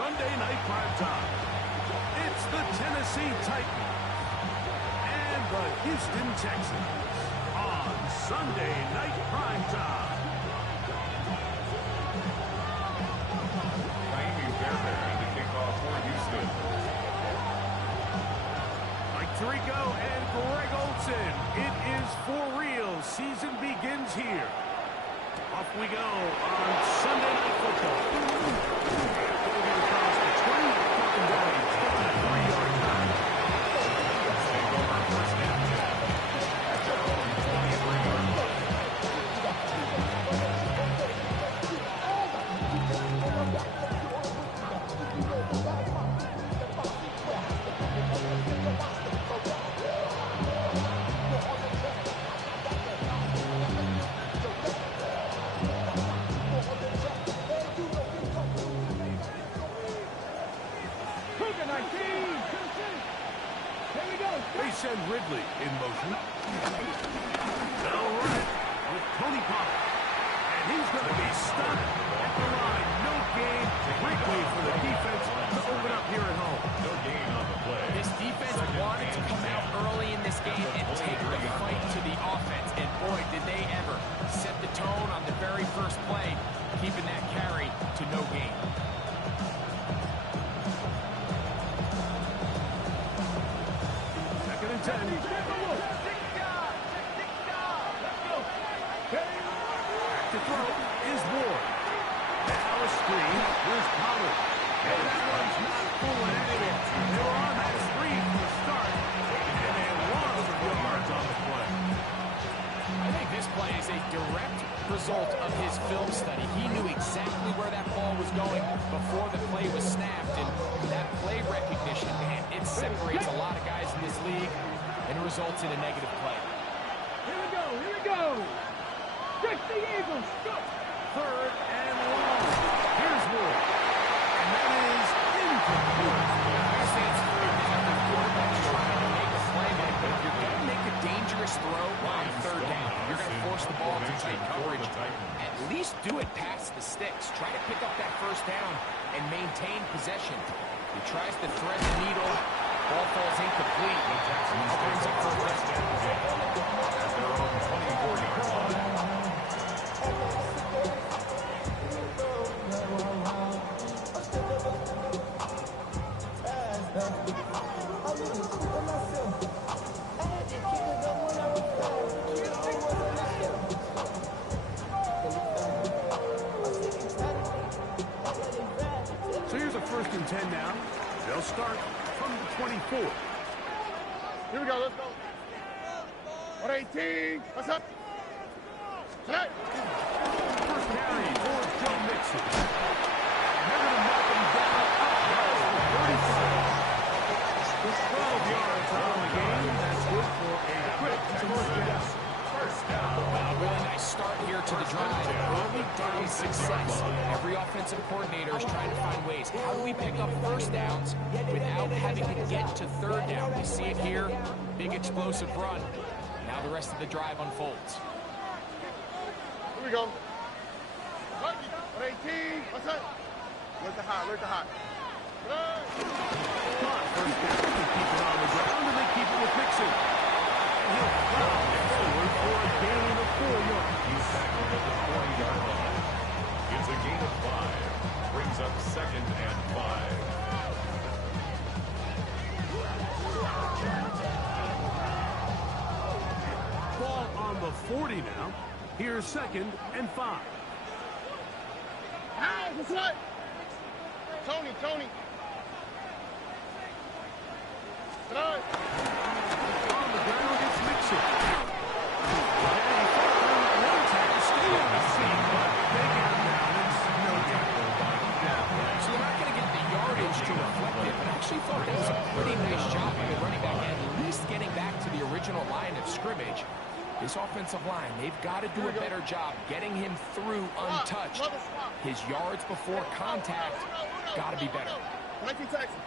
Sunday night prime time. It's the Tennessee Titans and the Houston Texans on Sunday night prime time. Miami Bearbear the kickoff for Houston. Mike Tirico and Greg Olsen. It is for real. Season begins here. Off we go on Sunday Night Football. Moving across the 20, talking down a 23-yard line. Take over first down. At their own 23-yard line. They send Ridley in motion. They'll run it with Tony Pollard. And he's going to be stopped at the line. No gain. Great way for the defense to open up here at home. No gain on the play. This defense wanted to come out early in this game and take the fight to the offense. And boy, did they ever set the tone on the very first play, keeping that carry to no gain. Second and 10. Back to throw is Ward. Now a screen. Here's Pollard. And that one's not fooling anyone. They were on that screen from the start, and they lost yards on the play. I think this play is a direct result of his film study. He knew exactly where that ball was going before the play was snapped, and that play recognition, man, it separates a lot of guys in this league, and it results in a negative play. Here we go. Check the Eagles. Go. Third and long. Here's Ward. And that is incomplete. I understand it's third down. The quarterback's trying to make a play, but if you're going to make a dangerous throw on third down, you're going to force the ball to tight coverage. At least do it past the sticks. Try to pick up that first down and maintain possession. He tries to thread the needle. Ball falls incomplete. Brings up for a rest down. At their own 24-yard line. So here's a first and 10 now. They'll start from the 24. Here we go. Let's go. 118. What's up? Tonight. First carry for Joe Mixon. They're going to knock him down up the 12 yards on the game. That's good for a quick first down. A really nice start here to the drive. Early down success. Every offensive coordinator is trying to find ways. How do we pick up first downs without having to get to third down? We see it here. Big explosive run. Now the rest of the drive unfolds. Here we go. 118. What's up? Where's the hot? Where's the hot? Caught first down. They keep it on the ground, and they keep it with Mixon. And he'll fly forward for a gain of 4 yards. He's tackled at the 40-yard line. It's a gain of 5. Brings up second and 5. Ball on the 40 now. Here's second and 5. Hey, what's up? Tony. Tonight. On the ground, it's Mixon. And he thought one time to stay on the scene, but they get him down. It's no tackle by So they're not going to get the yardage to reflect it, but I actually thought that was a pretty nice job by the running back, at least getting back to the original line of scrimmage. This offensive line, they've got to do a better job getting him through untouched. His yards before contact got to be better. 19 Texans.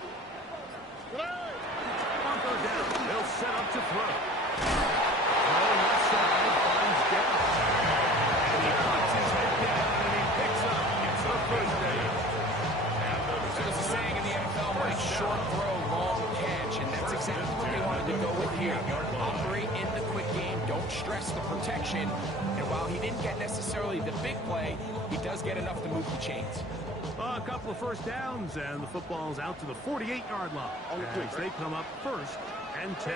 On third down, they'll set up to throw. Throw left side, finds Devin. And he puts his head down and he picks up. It's the first down. So does the the protection, and while he didn't get necessarily the big play, he does get enough to move the chains. A couple of first downs, and the football's out to the 48-yard line. As they come up first and 10.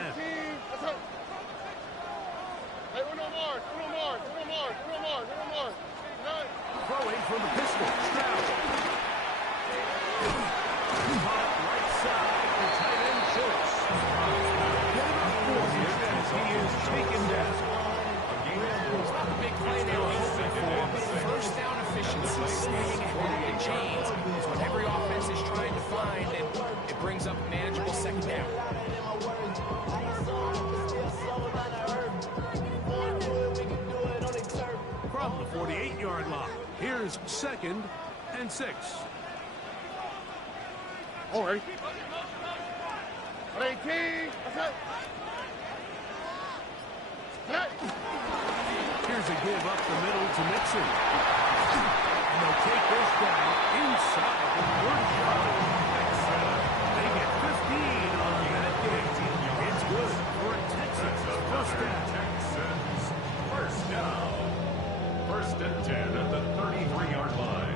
Throwing from the pistol, Stroud. Caught right side, the tight end Schultz. Get him up for him as he is taken down. It's not the big play they were hoping for, but first down efficiency, staying ahead of the chains is what every offense is trying to find, and it brings up a manageable second down. From the 48-yard line, here's 2nd and 6. All right. 18. Here's a give up the middle to Mixon. And they'll take this down inside the 30-yard line. They get 15 on that game. It's good for a Texans first down. Texans first down. 1st and 10 at the 33-yard line.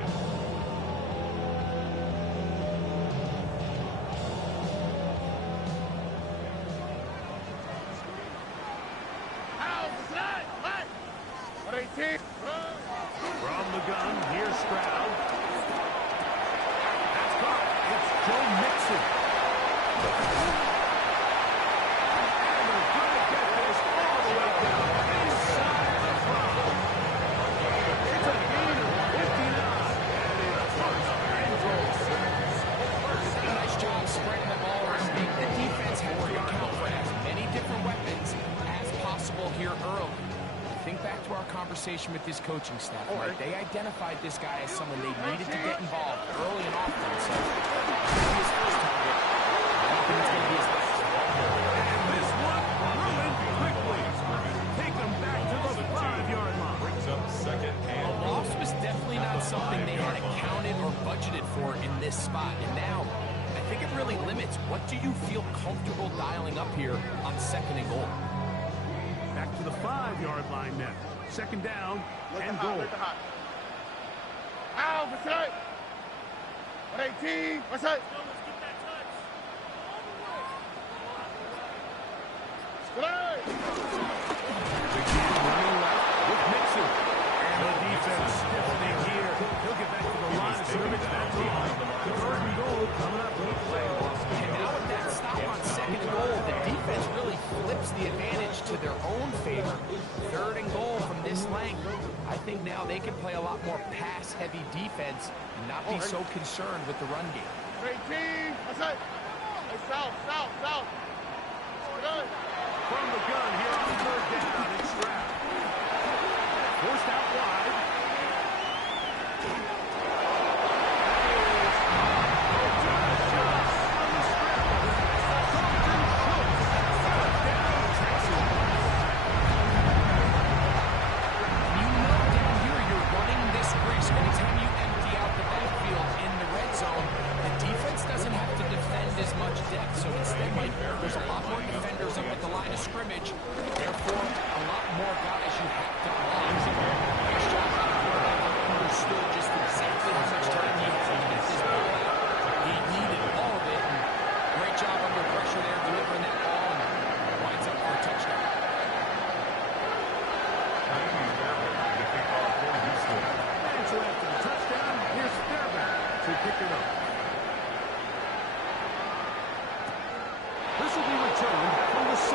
From the gun, here's Stroud. That's caught. It's Joe Mixon. And they're going to get this all the way down inside the 5. It's a gain of 59. And it's first and goal. Nice job spreading the ball around. The defense had to account for as many different weapons as possible here early. Think back to our conversation with this coaching staff. Right? They identified this guy as someone they needed to get involved early and often. So, his first target. I think it's going to be his last. And this one ruined quickly. Take them back to the 5-yard line. Brings up 2nd and A loss was definitely not something they had accounted or budgeted for in this spot. And now, I think it really limits what do you feel comfortable dialing up here on 2nd and goal. Back to the 5-yard line now. 2nd down and goal. Out for straight. 18. What's that? Straight. Again, running left with Mixon. And the defense stiffening here. He'll get back to the line of scrimmage. That's it. The 3rd and goal coming up. And now with that stop on 2nd and goal, the defense really flips the advantage to their own favor. 3rd and goal from this length. I think now they can play a lot more pass-heavy defense and not be so concerned with the run game. 18. What's that? South. Good. From the gun here on 3rd down, it's Stroud. Forced out wide. As much depth, so instead there's a lot more defenders up at the line of scrimmage, therefore a lot more guys you have to block. Nice job by the quarterback, understood just exactly how much time he had to get this ball out. He needed all of it, and great job under pressure there, delivering that ball, and winds up for a touchdown. And so after the touchdown, here's Fairbairn to pick it up. This will be returned from the 6.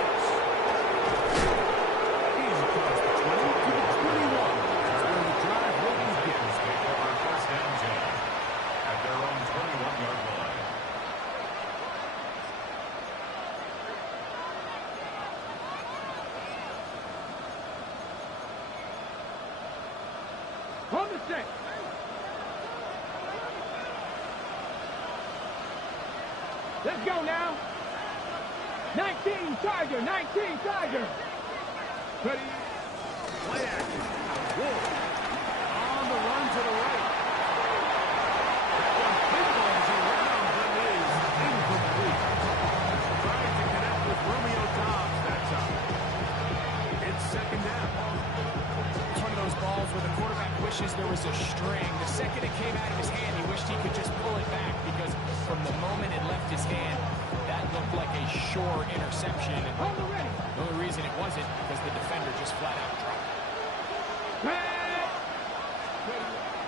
He's across the 20 to the 21. That's where the drive will begin. First down 10 at their own 21-yard line. From the 6. Let's go now. 19 Tiger, 19 Tiger. Ready? Play action. Wolf on the run to the right. That one pinballs around but is incomplete. Trying to connect with Romeo Dobbs that time. It's 2nd down. was a string. The second it came out of his hand, he wished he could just pull it back because from the moment it left his hand, that looked like a sure interception. And the only reason it wasn't because the defender just flat out dropped it.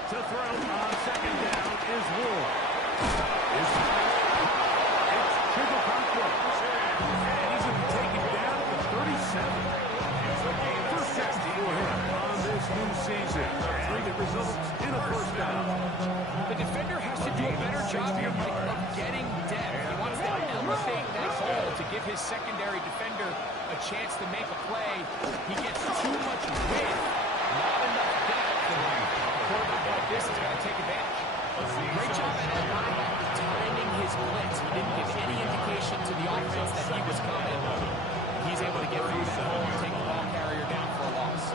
To throw on second down is Ward. It's Triple Conquest. And he's going to be taken down at the 37. First down for him on this new season. And it results in a first down. The defender has to do a better job here, Mike, of getting depth. He wants to elevate that hole to give his secondary defender a chance to make a play. He gets too much width, not enough depth. Quarterback like this is going to take advantage. Great job at that linebacker timing his blitz. He didn't give any indication to the offense that he was coming. He's able to get through that hole and take the ball carrier down for a loss.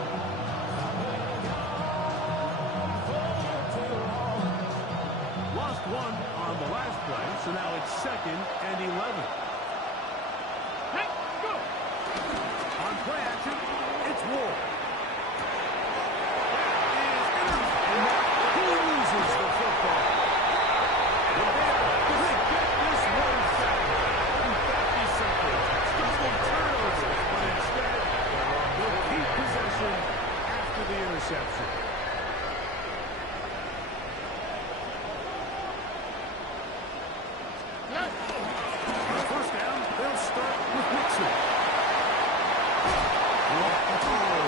Lost one on the last play, so now it's 2nd and 11. Hey, go! On play action, it's Ward. He loses the football. And they get this one sack. 50 seconds. Struggling turnovers, but instead, they'll keep possession after the interception. On first down, they'll start with Mixon. What a throw.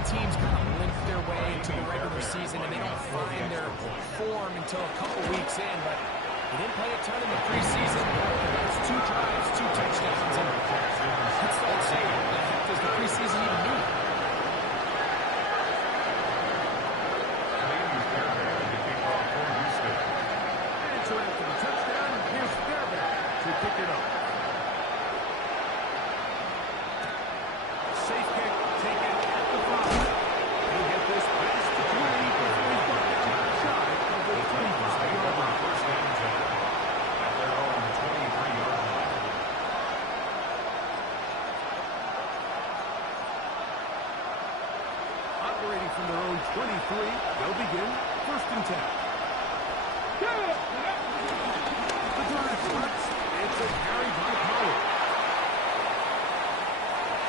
Teams kind of limp their way into the regular season and they don't find their form until a couple weeks in, but they didn't play a ton in the preseason. That's 2 drives, 2 touchdowns, and let's not say what the heck does the preseason even mean? And so after the touchdown, here's Fairbairn to pick it up. Safe kick taken at the 5. He'll get this past the 20 before he's got just shy of the 25-yard line. First down at their own 23-yard line. Operating from their own 23, they'll begin 1st and 10. The drive starts. It's a carry by Pollard.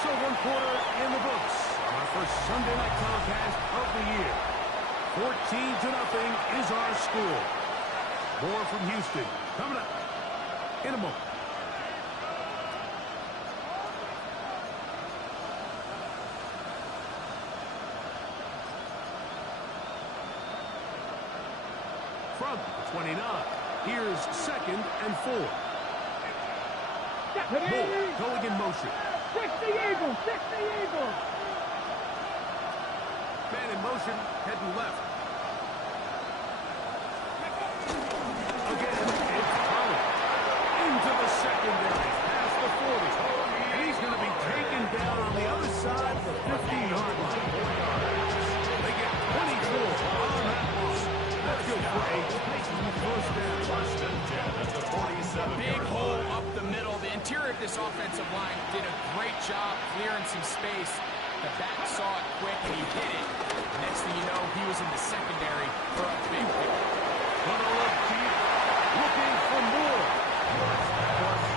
So 1 quarter in the books. Our first Sunday night telecast of the year. 14-0 is our score. More from Houston coming up in a moment. From the 29, here's 2nd and 4. Moore going in motion. 60 Eagles! 60 Eagles! Man in motion, heading left. Again, it's Pollard. Into the secondary, past the 40. And he's going to be taken down on the other side of the 15-yard line. They get 24 on that one. That's good for a tight first down. First and 10 at the 47. Big hole up the middle. The interior of this offensive line did a great job clearing some space. The back saw it quick and he hit it. Next thing you know, he was in the secondary for a big hit. Gonna look deep, looking for more.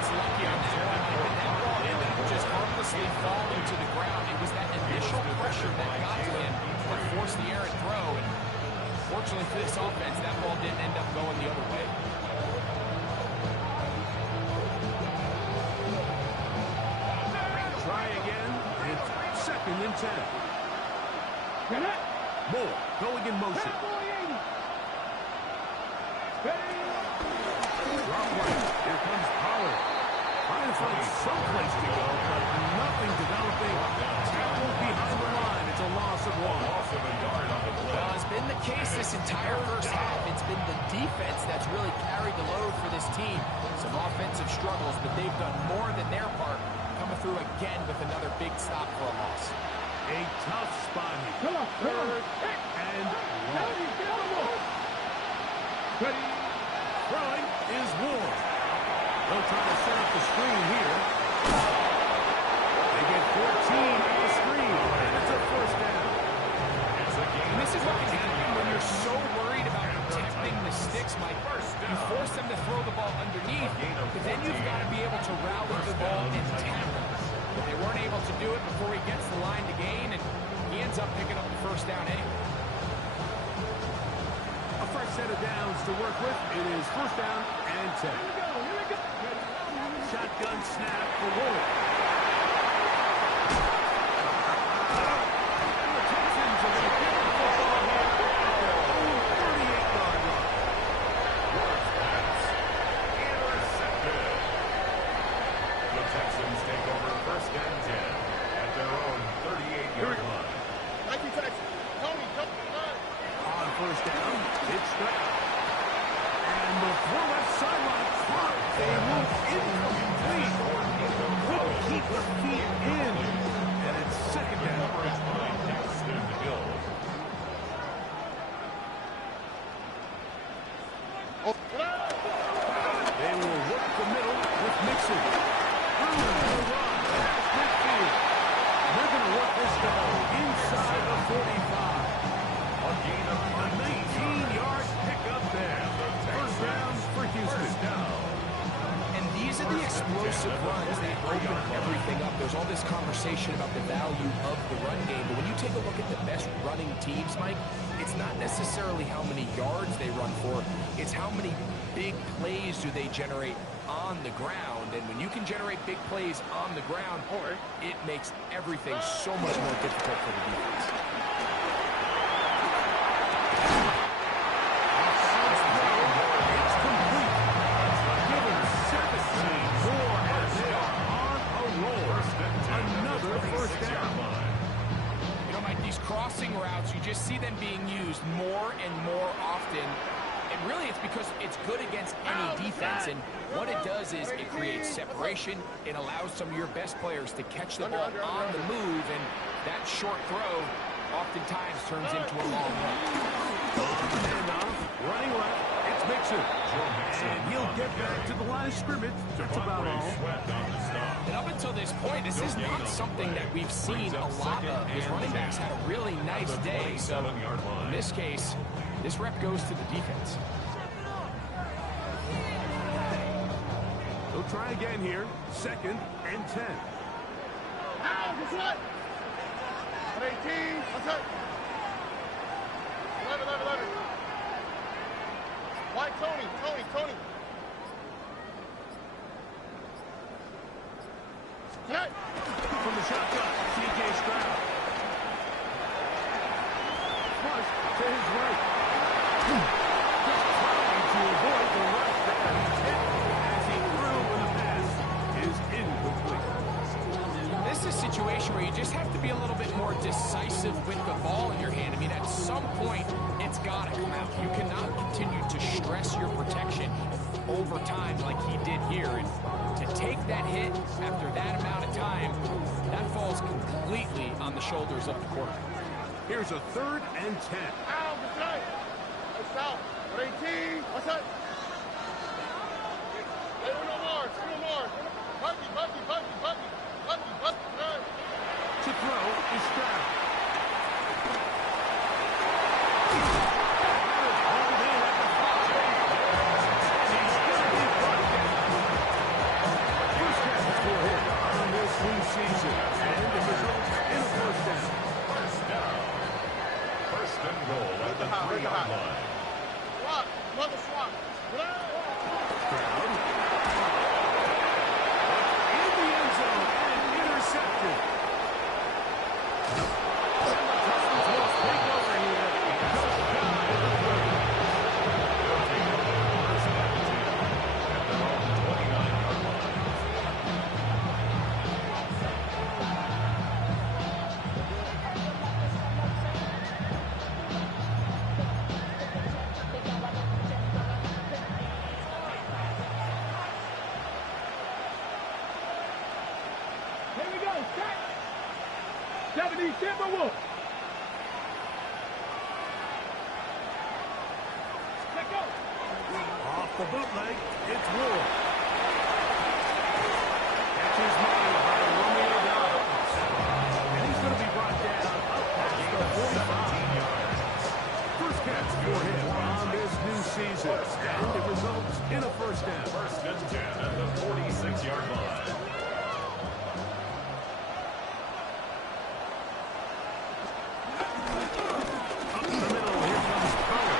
It's lucky on that one. And that ball ended up just harmlessly falling to the ground. It was that initial pressure that got to him that forced the errant throw. And fortunately for this offense, that ball didn't end up going the other way. Try again. It's 2nd and 10. Moore going in motion. Drop right. Here comes Pollard. Trying to find someplace to go, but nothing developing. Tackle behind the line. It's a loss of 1. Well, it's been the case this entire first half. It's been the defense that's really carried the load for this team. Some offensive struggles, but they've done more than their part, coming through again with another big stop for a loss. A tough spot here. Come on, come on. And Tony, get on the ball. ready. Throwing is Ward. They'll try to set up the screen here. They get 14 on the screen, and it's a first down. And this is what can happen when you're so worried about protecting the sticks, Mike. You force them to throw the ball underneath, but then you've got to be able to rally the ball and tackle. But they weren't able to do it before he gets the line to gain, and he ends up picking up the first down anyway. A fresh set of downs to work with. It is first down and 10. Here we go, here we go. Shotgun snap for Ward. And the Texans are going to get the football here at their own 38-yard line. Intercepted. The Texans take over first and 10 at their own 38-yard line. Thank you, Texas. Tony, come on. On first down, it's Stroud. And the throw left sideline caught. They move incomplete. Couldn't keep the feet in. And it's second down. Oh, They will work the middle with Mixon. Through the run past midfield. They're going to work this down inside the 45. A gain of A 19-yard pickup there. First down for Houston. And these are the explosive runs that open everything up. There's all this conversation about the value of the run game, but when you take a look at the best running teams, Mike, it's not necessarily how many yards they run for, it's how many big plays do they generate on the ground. And when you can generate big plays on the ground, it makes everything so much more difficult for the defense. It's complete. Given 17 more as they are on a roll. Another first down. You know, Mike, these crossing routes, you just see them being used more and more often. And really, it's because it's good against any defense. And what it does is it creates separation. It allows some of your best players to catch the ball on the move. And that short throw oftentimes turns into a long run. Handoff, running left, it's Mixon. And he'll get back to the line of scrimmage. That's about all. And up until this point, this is not something that we've seen a lot of. His running backs had a really nice day. So in this case, this rep goes to the defense. They'll try again here. Second and 10. Ow, guess what? 18, what's up? 11. Why, Tony? Hey! From the shotgun, C.J. Stroud. Flush to his right. Just trying to avoid the rush there. Hit as he threw when the pass is incomplete. This is a situation where you just have to be a little bit more decisive with the ball in your hand. I mean, at some point, it's got to come out. You cannot continue to stress your protection over time like he did here. And to take that hit after that amount of time, that falls completely on the shoulders of the quarterback. Here's a third and 10. Ow, what's up? What's up? 18, what's up? Hey, no more. Bucky. To throw is Stroud. Season, and the result in a first down. First and goal at the 3-yard line. Swap, another swap. Stroud. In the end zone and intercepted. And the Texans will take over here. Just shy of the 30. They'll take over first and 10 at their own 29-yard line. Here we go, set. 70 Timberwolves. Let go. Off the bootleg, it's Ward. Catch is made by Romeo Dobbs. And he's going to be brought down up past the 45 yards. First catch for him on this new season. And it results in a first down. First and 10 at the 46-yard line. Up the middle, here comes Power.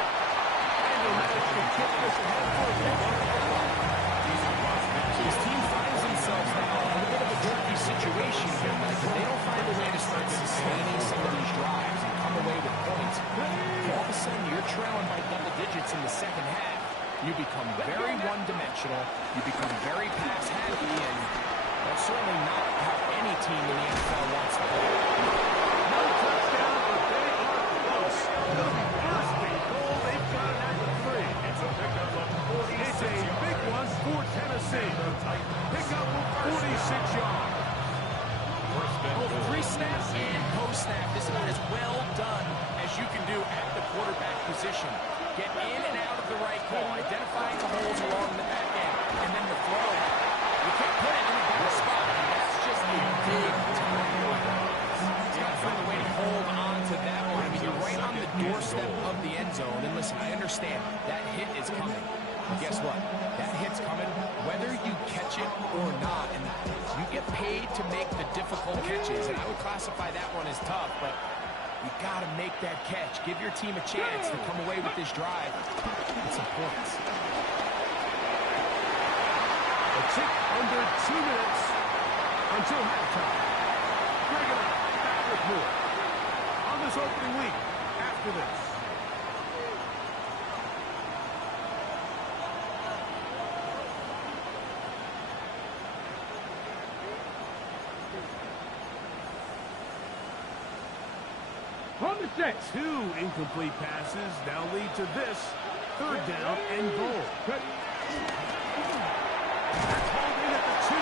And he'll manage to kick this ahead for a His team finds themselves now in a bit of a tricky situation here. They don't find a way to start sustaining some of these drives and come away with points. All of a sudden, you're trailing by double digits in the second half. You become very one-dimensional. You become very pass-happy, and that's certainly not how any team in the NFL wants to play. No touchdown, but they are close. It'll be first and goal. They've got it at the 3. It's a pickup of 46 It's a big one for Tennessee. Pickup of 46 yards. Both pre-snap and post-snap is about as well done as you can do at the quarterback position. Get in and out of the right goal, identifying the holes along the back end, and then the throw. You can't put it in a better spot. That's just a big time. You got to find a way to hold on to that one. I mean, you're right on the doorstep of the end zone. And listen, I understand that hit is coming. But guess what? That hit's coming whether you catch it or not. And you get paid to make the difficult catches. And I would classify that one as tough, but you got to make that catch. Give your team a chance to come away with this drive with some points. A tick under 2 minutes until halftime. Bring it up. Back with more on this opening week after this. On the set. 2 incomplete passes now lead to this third down and goal. Ready. That's hauled in at the 2.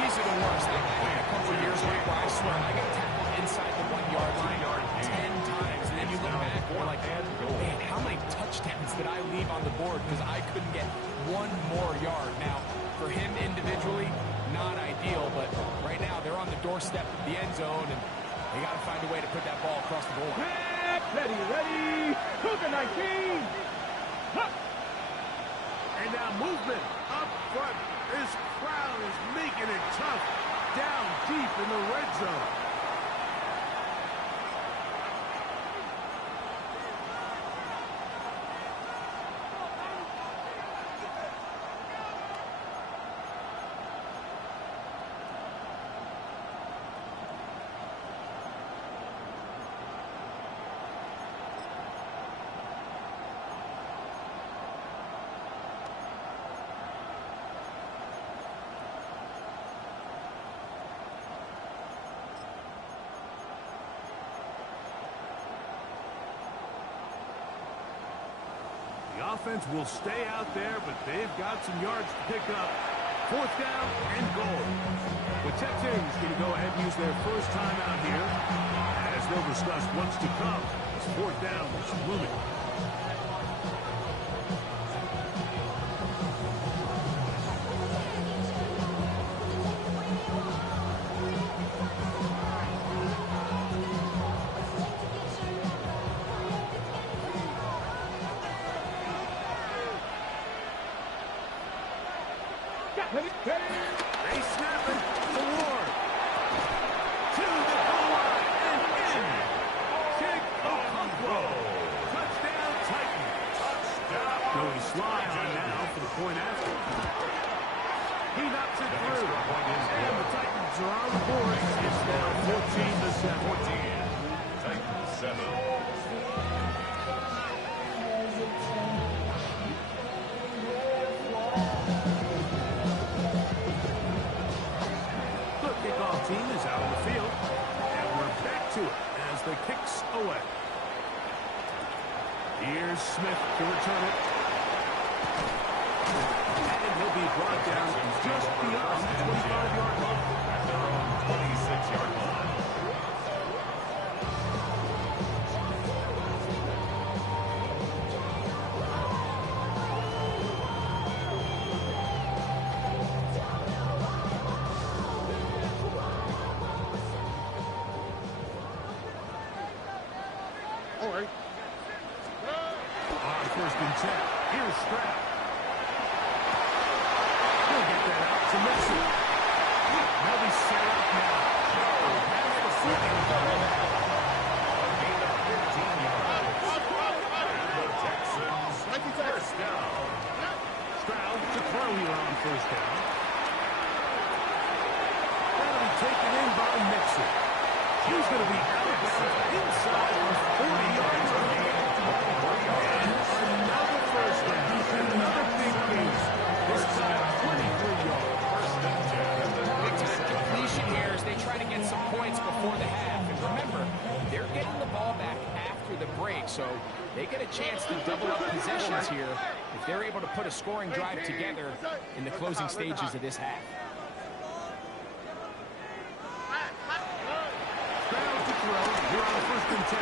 These are the worst. I had a couple of years where I swear I got tackled inside the 1-yard line 10 times, and then you look back and you're like, man, how many touchdowns did I leave on the board because I couldn't get one more yard? Now, for him individually, not ideal, but right now they're on the doorstep of the end zone, and they got to find a way to put that ball across the goal line. Ready, ready. Cougar 19. Huh. And now movement up front. This crowd is making it tough down deep in the red zone. The offense will stay out there, but they've got some yards to pick up. Fourth down and goal. The Texans going to go ahead and use their first time out here, as they'll discuss what's to come as fourth down is looming. They snap it to Ward. To the goal line and in. Kick Okonkwo. Touchdown Titan. Touchdown. Going Sly on now for the point after. He knocks it through. And the Titans are on the board. It's now 14-7. 14. Titans 7. Team is out on the field, and we're back to it as the kicks away. Here's Smith to return it. And he'll be brought down just beyond the 25-yard line. At their own 26-yard line. 10. Here's Stroud. He'll get that out to Mixon. They'll be set up now. Has the footing. A gain of 15 yards. The Texans first down. Stroud to throw here on first down. That'll be taken in by Mixon. He's going to be out of bounds inside the 40-yard line. And another first down. Another big piece. This time 23 yards. First and 10. Big time completion here as they try to get some points before the half. And remember, they're getting the ball back after the break, so they get a chance to double up possessions here if they're able to put a scoring drive together in the closing stages of this half. Stroud to throw. Here on first and 10.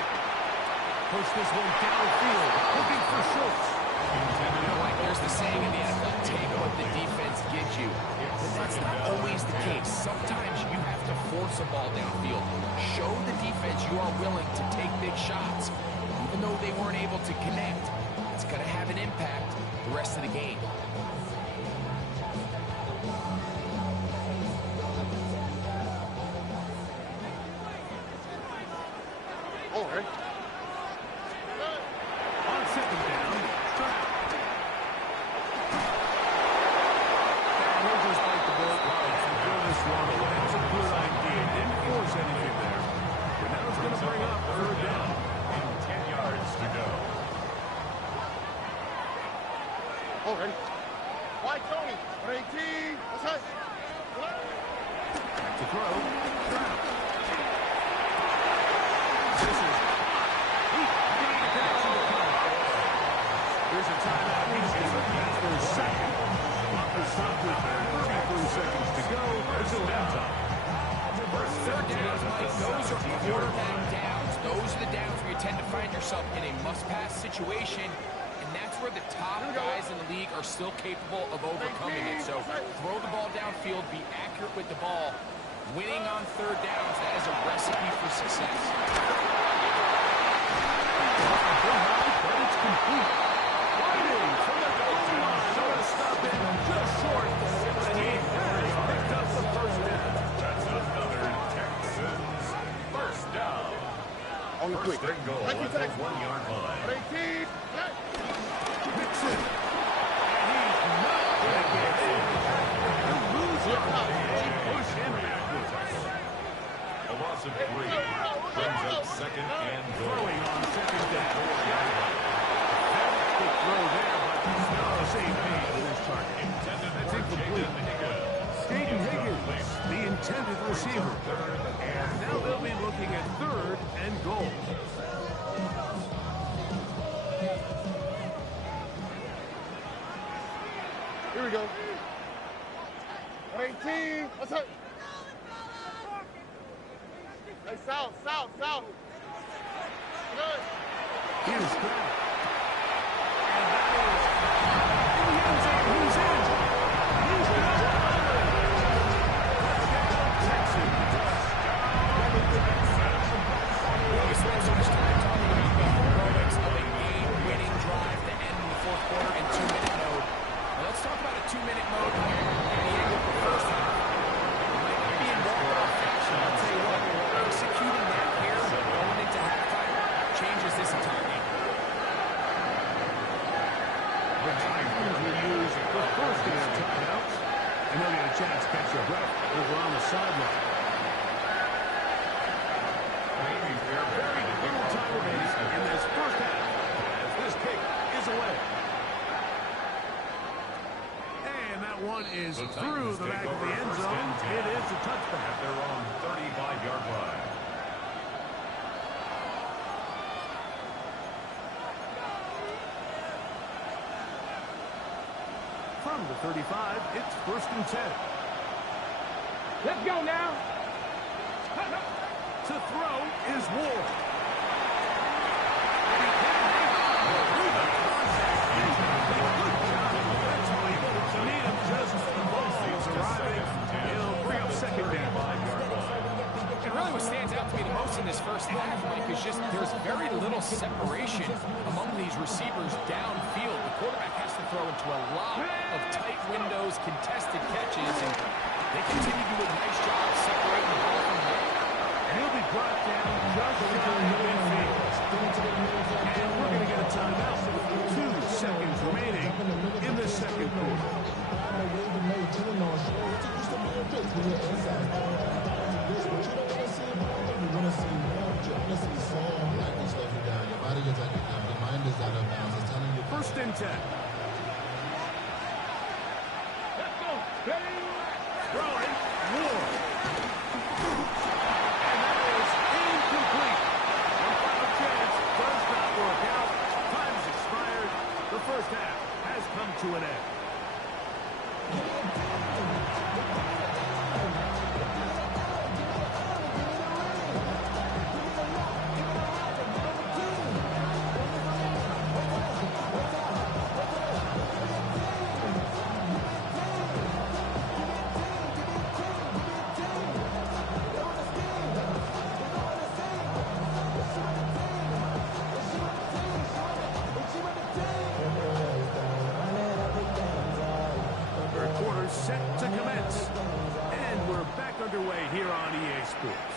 Push this one downfield. Looking for Schultz. You know what? There's the saying in the NFL, take what the defense gives you. But that's not always the case. Sometimes you have to force a ball downfield. Show the defense you are willing to take big shots. Even though they weren't able to connect, it's going to have an impact the rest of the game. Over. On second down, Stroud. He'll just bite the bullet right and throw this one away. That's a good idea. Didn't force anything there. But now it's going to bring up third down. And 10 yards to go. Over. Wide Tony. 18. Let's hit. To throw, Stroud. This is here's a timeout. He's that's their second. Clock will stop with 33 seconds to go until halftime. Third downs, Mike, those are quarterback downs. Those are the downs where you tend to find yourself in a must-pass situation, and that's where the top guys in the league are still capable of overcoming it. So throw the ball downfield, be accurate with the ball. Winning on third downs, that is a recipe for success. But it's complete. Winding from the goal line. So to stop it just short. And he has picked up the first down. That's another Texans first down. Only quick. First and goal at the 1-yard line. 18. Mixon. And he's not going to get in. He'll lose it. They push him backwards. A loss of 3 brings up second and goal. Throwing on second down. Good throw there, but not on the same page with his target. That's incomplete. Jaden Higgins, the intended receiver. Now they'll be looking at third and goal. Here we go. 18. Let's hit. Hey, south. Good. Here's Stroud. And that is in the end zone. Who's in? He's got it. Touchdown, Texans. We spent so much time talking about the heroics of a game-winning drive to end in the fourth quarter in 2-minute mode. Now let's talk about a 2-minute mode here at the end of the first half. It might not be in walk-off fashion, I'll tell you what, executing that here going into halftime changes this entire game. The Texans will use the first of their timeouts, and they'll get a chance to catch their breath over on the sideline. Very little time remaining in this first half as this kick is away. And that one is through the back of the end zone. It is a touchback. At their own 35-yard line. From the 35, it's first and 10. Let's go now. To throw is Ward. And he can't make it through the contact. Good job defensively to meet him just as the ball is arriving. He'll bring up second down. And really what stands out to me the most in this first half, Mike, is just there's very little little separation among these receivers downfield. The quarterback has to throw into a lot of tight windows, contested catches, and they continue to do a nice job separating the ball from the air. And he'll be brought down just shy of midfield. And we're going to get a timeout with 2 seconds remaining in the second quarter. First and 10. Let's go. Ready? Throwing. Ward. And that is incomplete. One final chance does not work out. Time has expired. The first half has come to an end. Set to commence. And we're back underway here on EA Sports.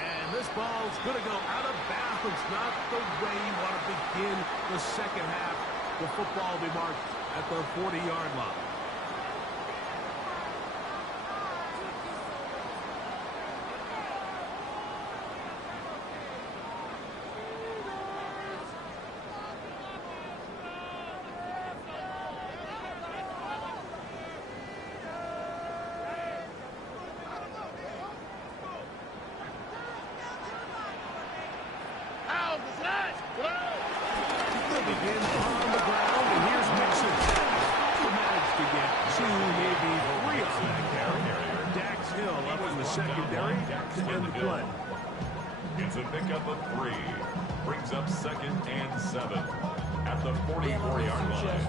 And this ball's going to go out of bounds. Not the way you want to begin the second half. The football will be marked at the 40-yard line. Begin on the ground, and here's Mixon. He managed to get 2, maybe 3 on that carry. Dax Hill up in the secondary to end the play. It's a pickup of 3. Brings up 2nd and 7 at the 44-yard line.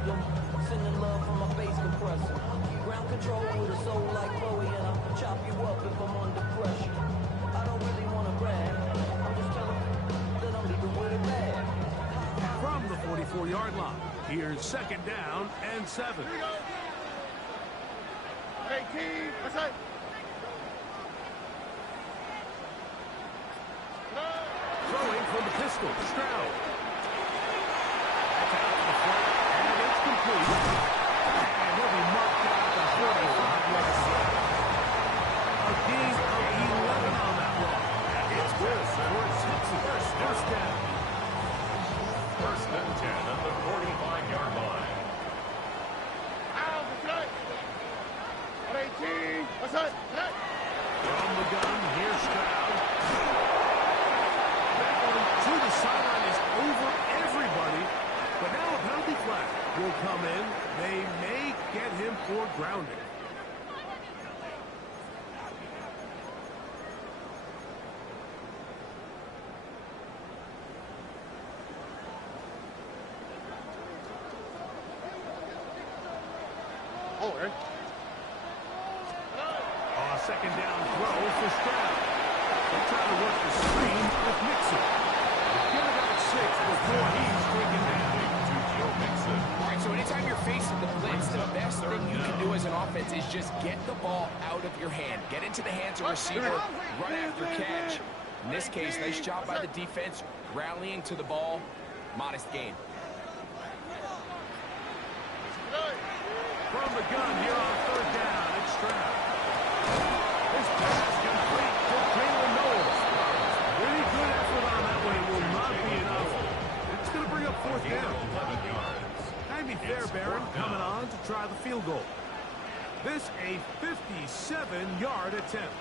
Sending love from my bass compressor. Ground control with a soul like Chloe, and I'll chop you up if I'm under pressure. I don't really want to brag. I'm just telling you that I'm leaving with a bag. From the 44-yard line, here's 2nd down and 7. Here we go. 18. What's that? Throwing from the pistol, Stroud. That's out to the flat, and it's complete. And he'll be marked down at the 45-yard line. A gain of 11 on that one. It's good for Texas. First down. 1st and 10 at the 45-yard line. Out. What's that? 18. What's that? From the gun, here's Stroud. That one to the sideline is over everybody. But now a penalty flag will come in. They may get him for grounding. Oh, Aaron. 2nd down throw for Stroud. They're trying to work the screen with Mixon. Give it out 6 before he's taken down. All right, so anytime you're facing the blitz, the best thing you can do as an offense is just get the ball out of your hand. Get into the hands of receiver, run after catch. In this case, nice job by the defense, rallying to the ball. Modest gain. From the gun here on 3rd down, it's Stroud. His pass complete to Jalen Knowles. Really good effort on that one. It will not be enough. It's going to bring up 4th down. 11 yards. That'd be fair, Barron, coming on to try the field goal. This a 57-yard attempt.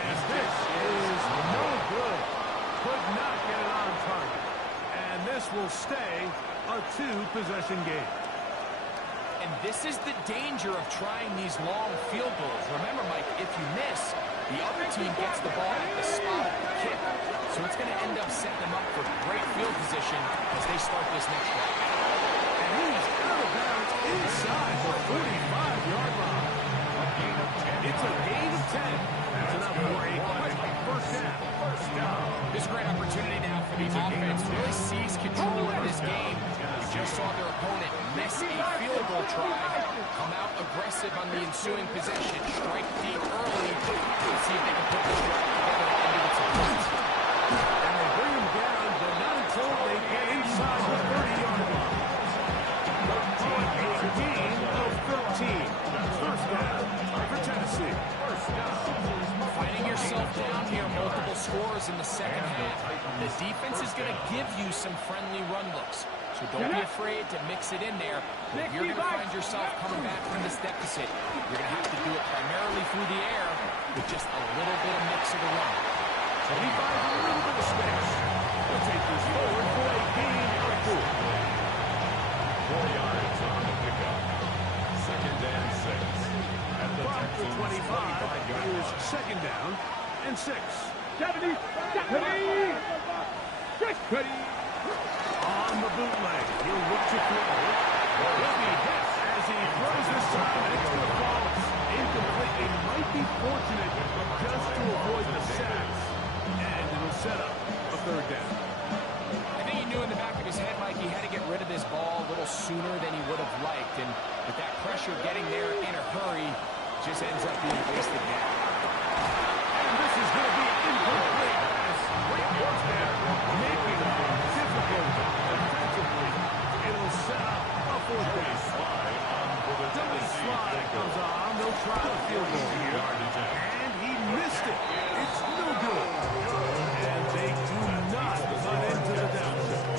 And this is no good. Could not get it on target. And this will stay a 2-possession game. And this is the danger of trying these long field goals. Remember, Mike, if you miss, the other team gets the ball at the spot of the kick. So it's going to end up setting them up for great field position as they start this next drive. And he's out of bounds inside the 45-yard line. A gain of It's a gain of 10. That's enough for a quick first down. There's a great opportunity now for the offense to really seize control of this game. We just saw their opponent miss a field goal try, come out aggressive on the ensuing possession, strike deep early, and see if they can put this drive together and end it with some points. And they bring him down, but not until they get inside the 30-yard line. On a gain of 13. First down for Tennessee. Finding yourself down here, multiple scores in the second half. The defense is going to give you some friendly run looks. So don't be afraid to mix it in there. But if you're going to find yourself coming back from this deficit, you're going to have to do it primarily through the air with just a little bit of mix of the run. So he finds a little bit of space. He'll take this forward for a gain of 4. 4 yards on the pickup. Second and 6. At the Texans' 25-yard is second down and 6. 70. Ready. On the bootleg, he'll look to throw. He'll be hit as he throws this time, and it's going to fall incomplete. It might be fortunate just to avoid the sacks, and it'll set up a third down. I think he knew in the back of his head, Mike, he had to get rid of this ball a little sooner than he would have liked, and with that pressure getting there in a hurry, just ends up being wasted now. And this is going to be incomplete as Rick was there, making it difficult defensively. It'll set up a fourth down. Double slide comes on. They'll try a field goal here. And he missed it. It's no good. And they do not run into the downside.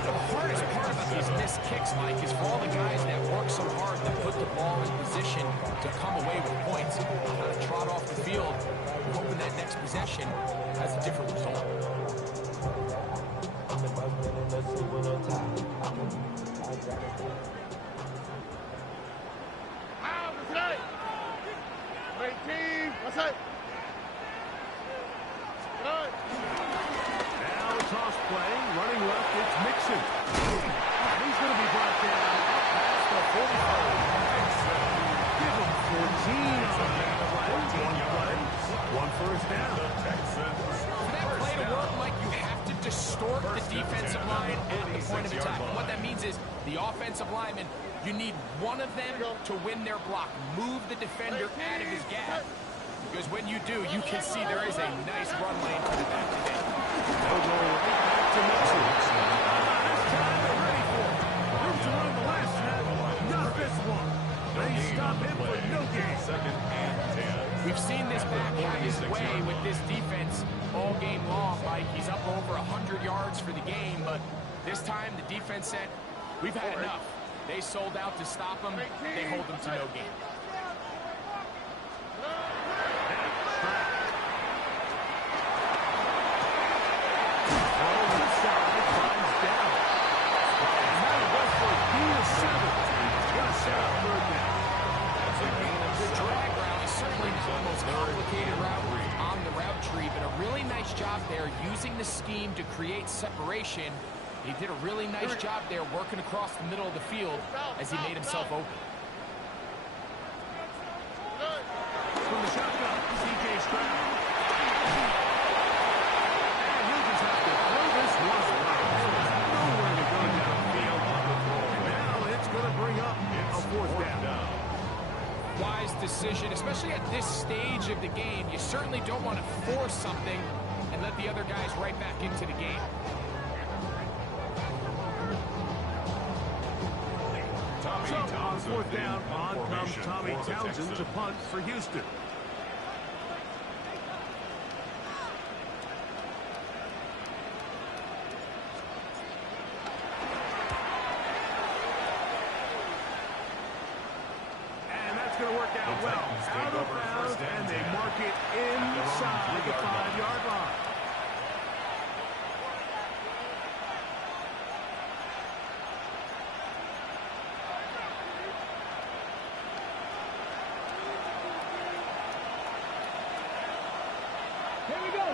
The hardest part about these missed kicks, Mike, is for all the guys that work so hard to put the ball in position to come away with points. Kind of trot off the field, hoping that next possession has a different result. What's that? Now a toss play, running left, it's Mixon. And he's going to be brought down up past the 45. Give him 14 on that play. One first down. For that play to work, Mike, you have to distort the defensive line at the point of attack. And what that means is the offensive lineman, you need one of them to win their block. Move the defender out of his gap. Because when you do, you can see there is a nice run lane to the back of the end. They'll go right back to Mixon. This time they're ready for it. Room to run the last snap, not this one. They stop him for no gain. Second and 10. We've seen this back have his way with this defense all game long, Mike. He's up over 100 yards for the game, but this time the defense said, we've had enough. They sold out to stop him. They hold him to no gain. The drag route is certainly not the most complicated route on the route tree, but a really nice job there using the scheme to create separation. He did a really nice job there working across the middle of the field as he made himself open. From the shotgun, C.J. Stroud. And he'll just have to throw this one away. There's nowhere to go downfield. And now it's going to bring up a fourth down. Wise decision, especially at this stage of the game. You certainly don't want to force something and let the other guys right back into the game. So on fourth down, on comes Tommy Townsend to punt for Houston. And that's going to work out well. Out of bounds, and they mark it inside the 5-yard line.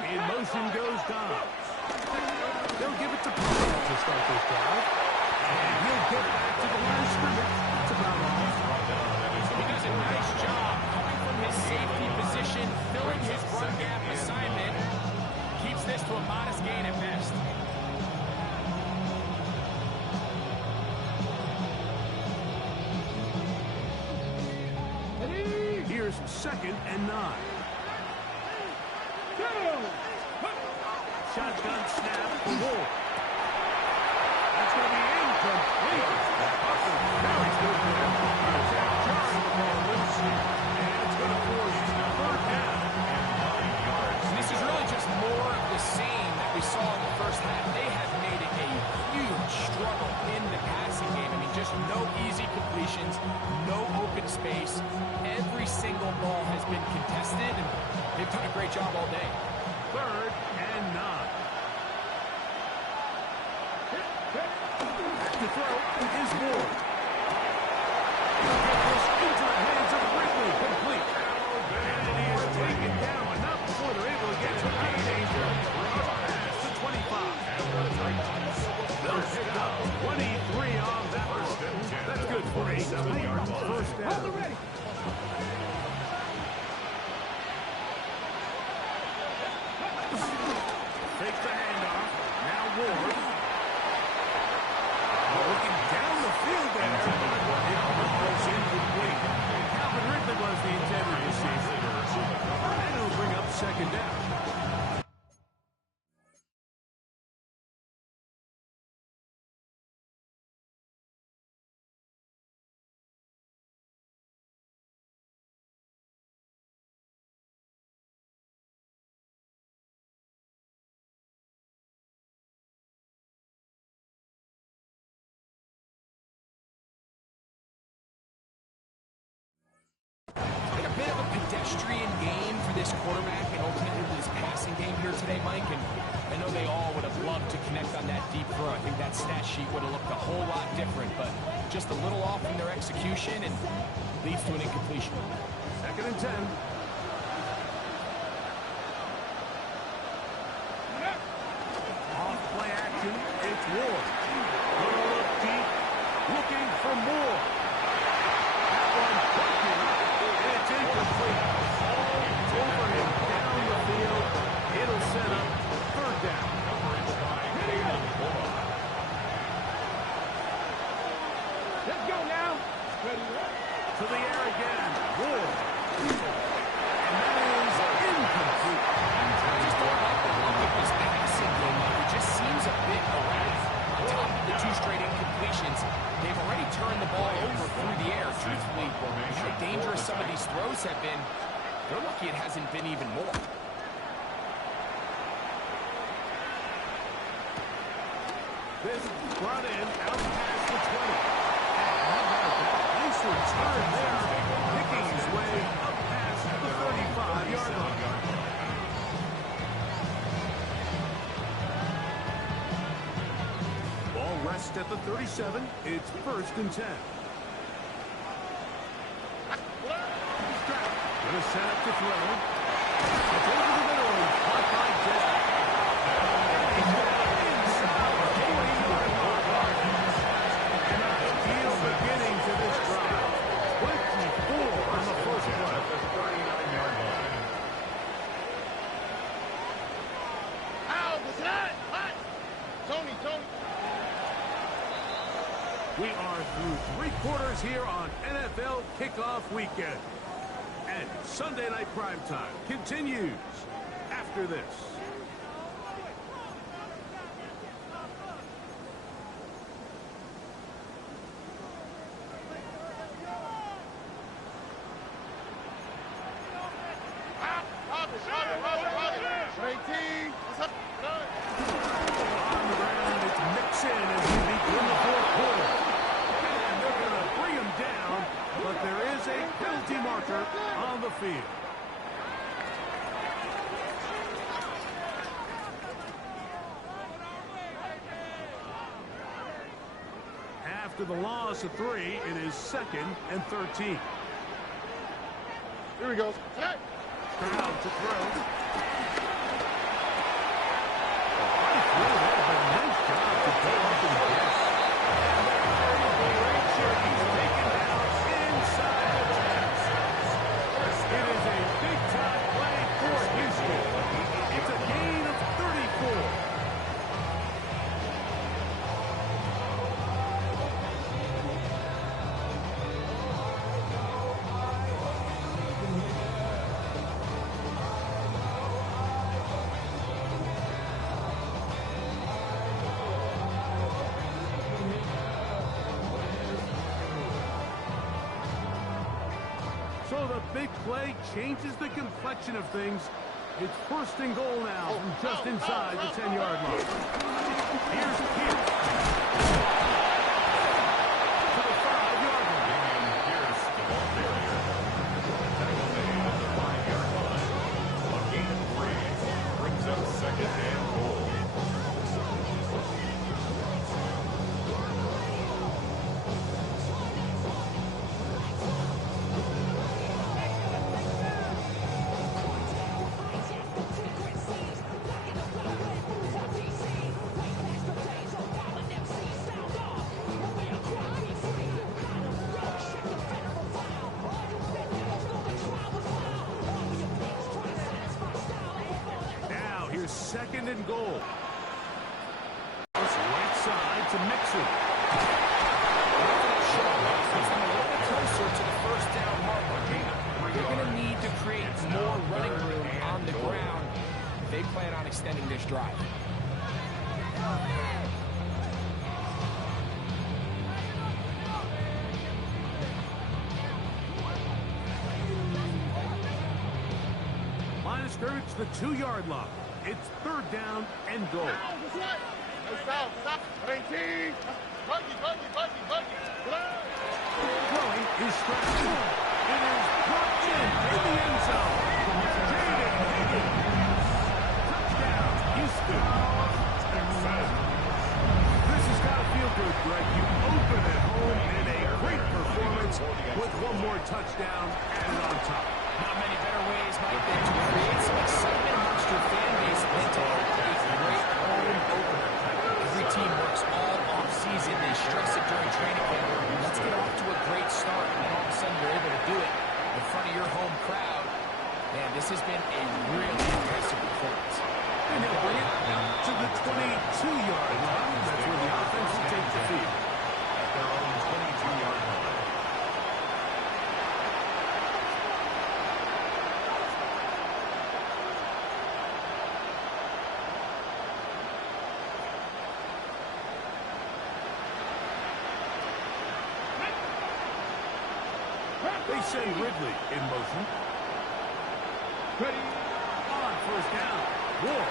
In motion goes Dobbs. They'll give it to Powell to start this drive. And he'll get back to the line of scrimmage. That's about all. He does a nice job coming from 2nd and 9. Shotgun snap for Wolf. That's going to be incomplete. Very good there. Jarring the ball loose. And it's going to force 3rd down. This is really just more of the same that we saw in the first half. They have made it a huge struggle in the passing game. I mean, just no easy completions, no open space. Every single ball has been contested, and they've done a great job all day. 3rd and 9. Back to throw is Ward. He'll get this into the hands of Ridley, complete. And he is taken down, but not before they're able to get to high danger. Pass to 25. They'll pick up 23 on that one. That's good for a Titans 1st down. Takes the handoff. Now Ward. Looking down the field there. It was incomplete. Calvin Ridley was the intended receiver. And it'll bring up 2nd down. A bit of a pedestrian game for this quarterback and ultimately this passing game here today, Mike. And I know they all would have loved to connect on that deep throw. I think that stat sheet would have looked a whole lot different, but just a little off in their execution and leads to an incompletion. 2nd and 10. Off play action. It's Ward. Gonna look deep. Looking for more. That one broken. It's incomplete. Over him down the field. It'll set up 3rd down. Let's go now. To the air again. Ward. And that is incomplete. I just don't like the look of this passing game. It just seems a bit erratic. On top of the 2 straight incompletions, they've already turned the ball over through the air. Truthfully, how dangerous some of these throws have been, they're lucky it hasn't been even more. This brought in out past the 20. And how about that nice return there, picking his way up past the 35-yard line. Ball rests at the 37. It's 1st and 10. Gonna set up to throw. It's over the middle and caught by Jet. And he's got it inside the 40-yard line. And a ideal beginning to this drive. 24 on the first play. At the 39-yard line. Ow, what's that? Hot. Tony. We are through 3 quarters here on NFL Kickoff Weekend. And Sunday Night Primetime continues after this. Straight team. What's up? On the ground, it's Mixon as we begin the 4th quarter. And they're going to bring him down, but there is a penalty marker on the field. After the loss of 3, it is 2nd and 13. Here he goes. Hey. Crowd to throw. So the big play changes the complexion of things. It's first and goal now from just inside the 10-yard line. Here's Pierce. To the 5-yard line. Damian Pierce, the ball carrier. Tackle made at the 5-yard line. A gain of 3 brings up second and goal. Second and goal. Right side to Mixon. Puts them a little bit closer to the first down marker. They're going to need to create more running room on the ground if they plan on extending this drive. Line of scrimmage, the 2-yard line. It's third down and goal. Stop. 18. Buggy. Throwing is stretched. It is brought in the end zone. Jaden Higgins. Touchdown, Houston. This has got to feel good, Greg. You open at home in a great performance with one more touchdown added on top. Not many better ways, Mike, than to create some excitement amongst your fan base than to have a great home opener. Every team works all off-season. They stress it during training camp. Let's get off to a great start, and then all of a sudden you're able to do it in front of your home crowd. Man, this has been a really impressive performance. And he'll bring it to the 22-yard line. That's where the offense will take the field. At their own 22-yard line. They send Ridley in motion. Ready. On first down. Ward.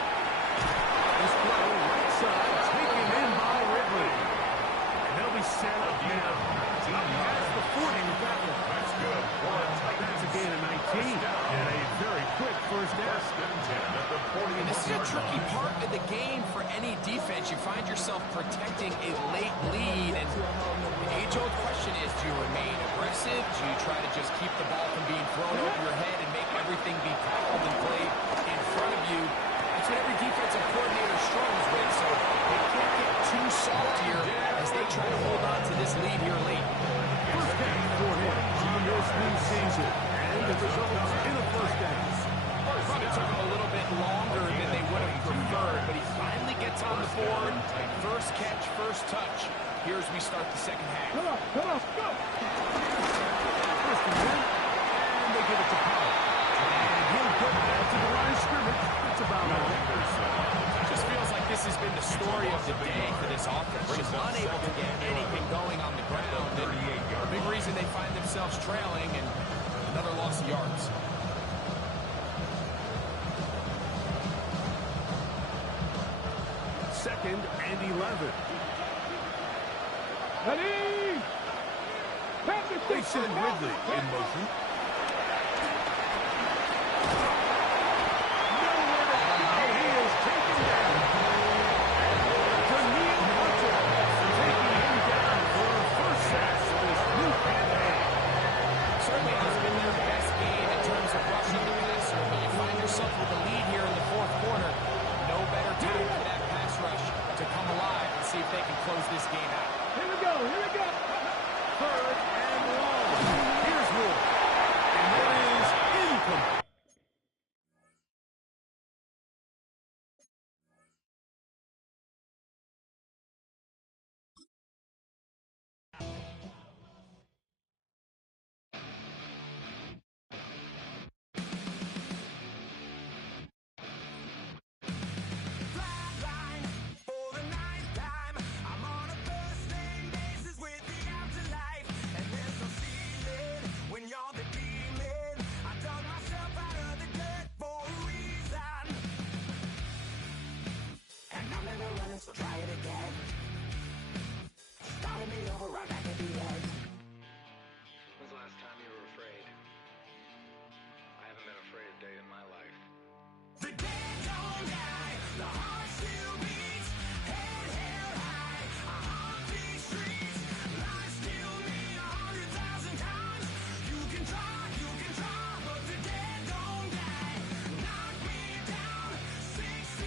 This throw right side taken in by Ridley. And they'll be set up now. That's the 40 with that one. That's good. That's a gain of 19. And a very quick first down. And this is a tricky part of the game for any defense. You find yourself protecting a late lead, and the age-old question is, do you remain aggressive? Do you try to just keep the ball from being thrown over your head and make everything be called and played in front of you? That's what every defensive coordinator struggles with, so they can't get too soft here as they try to hold on to this lead here late. First down for him on this new season. And it results in a first down. Probably took him a little bit longer than they would have preferred, but he finally gets on the board. First catch, first touch. Here as we start the second half. Come on, go. First and 10. And they give it to Powell. And he'll get back to the line of scrimmage. That's about all. It just feels like this has been the story of the day for this offense. Just unable to get anything going on the ground. And a big reason they find themselves trailing and another loss of yards. Second and 11. Ready. They send Ridley in motion. Nowhere to go. He is taken down. Daniil Hunter taking him down for a first sack of this new campaign. Certainly has been their best game in terms of rushing the passer, but you find yourself with the lead here in the fourth quarter. No better time for that pass rush to come alive and see if they can close this game out. Here we go. Third and long. Here's Ward. And that is incomplete.